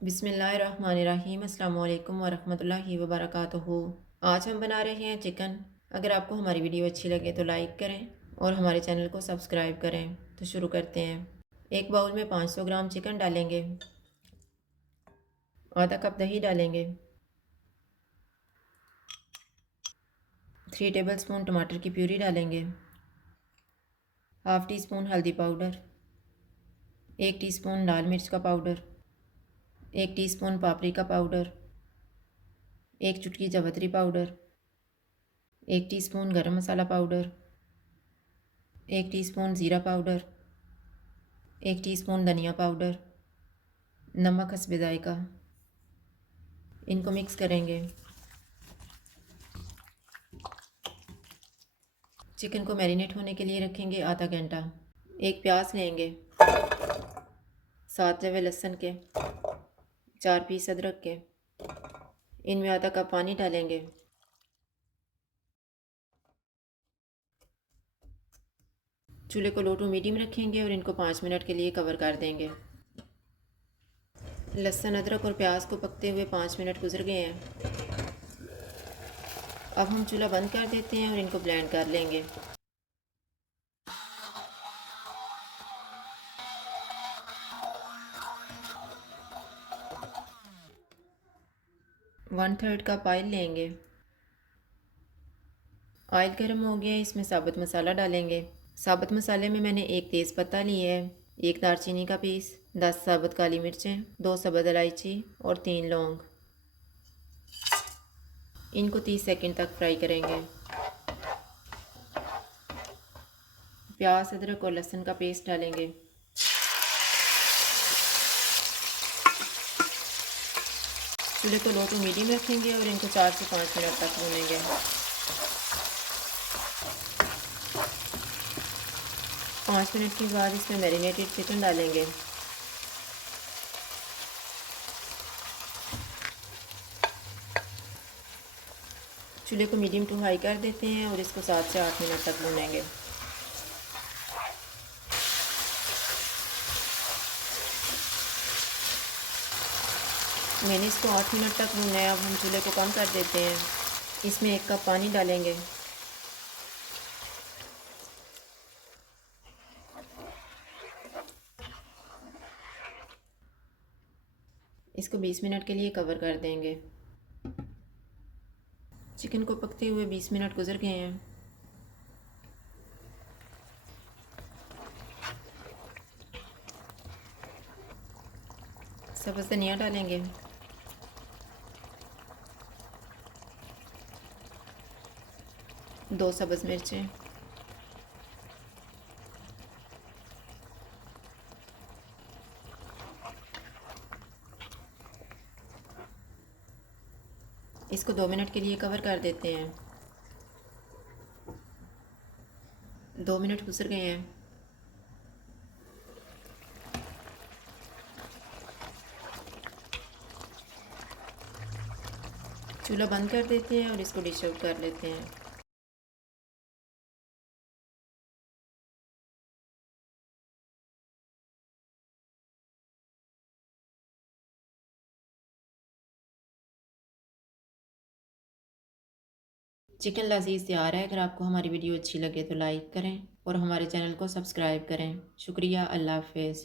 बिस्मिल्लाहिर्रहमानिर्रहीम। अस्सलाम वालेकुम वरहमतुल्लाहि वबरकातुहू। आज हम बना रहे हैं चिकन। अगर आपको हमारी वीडियो अच्छी लगे तो लाइक करें और हमारे चैनल को सब्सक्राइब करें। तो शुरू करते हैं। एक बाउल में 500 ग्राम चिकन डालेंगे। आधा कप दही डालेंगे। 3 टेबल स्पून टमाटर की प्यूरी डालेंगे। हाफ़ टी स्पून हल्दी पाउडर, 1 टीस्पून लाल मिर्च का पाउडर, 1 टीस्पून पापरिका पाउडर, 1 चुटकी जावित्री पाउडर, 1 टीस्पून गरम मसाला पाउडर, 1 टीस्पून ज़ीरा पाउडर, 1 टीस्पून धनिया पाउडर, नमक हस्बे जायका। इनको मिक्स करेंगे। चिकन को मैरिनेट होने के लिए रखेंगे आधा घंटा। एक प्याज लेंगे, 7 जवे लहसुन के, 4 पीस अदरक के। इनमें आधा कप पानी डालेंगे। चूल्हे को लो टू मीडियम रखेंगे और इनको 5 मिनट के लिए कवर कर देंगे। लहसुन अदरक और प्याज को पकते हुए 5 मिनट गुजर गए हैं। अब हम चूल्हा बंद कर देते हैं और इनको ब्लेंड कर लेंगे। वन थर्ड कप ऑयल लेंगे। ऑयल गर्म हो गया, इसमें साबुत मसाला डालेंगे। साबुत मसाले में मैंने एक तेज़ पत्ता लिया है, एक दालचीनी का पीस, 10 साबुत काली मिर्चें, 2 सब्ज़ इलायची और 3 लौंग। इनको 30 सेकंड तक फ्राई करेंगे। प्याज अदरक और लहसुन का पेस्ट डालेंगे। चूल्हे को लो टू मीडियम रखेंगे और इनको 4 से 5 मिनट तक भूनेंगे। 5 मिनट के बाद इसमें मैरिनेटेड चिकन डालेंगे। चूल्हे को मीडियम टू हाई कर देते हैं और इसको 7 से 8 मिनट तक भूनेंगे। मैंने इसको 8 मिनट तक भूना है। अब हम चूल्हे को कम कर देते हैं। इसमें 1 कप पानी डालेंगे। इसको 20 मिनट के लिए कवर कर देंगे। चिकन को पकते हुए 20 मिनट गुजर गए हैं। सब्ज़ धनिया डालेंगे। दो सब्ज़ मिर्चें, इसको 2 मिनट के लिए कवर कर देते हैं। 2 मिनट गुजर गए हैं। चूल्हा बंद कर देते हैं और इसको डिश आउट कर लेते हैं। चिकन लजीज तैयार है। अगर आपको हमारी वीडियो अच्छी लगे तो लाइक करें और हमारे चैनल को सब्सक्राइब करें। शुक्रिया। अल्लाह हाफ़िज़।